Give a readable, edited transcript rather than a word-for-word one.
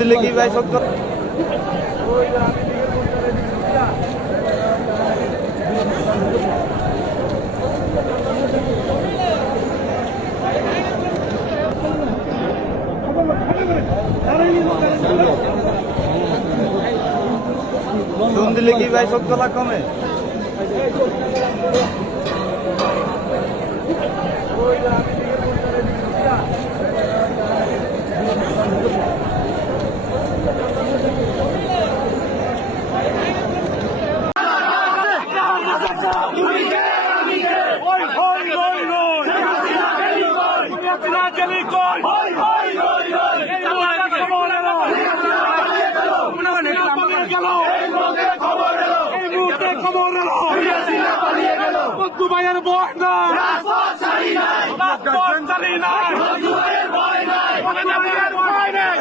দিলে কি ভাই সত্য দিলে কি ভাই সত্য লাখ কমে ভাইয়ের ভয় নাই, চালি নাই, ভয় নাই, ভয় নাই।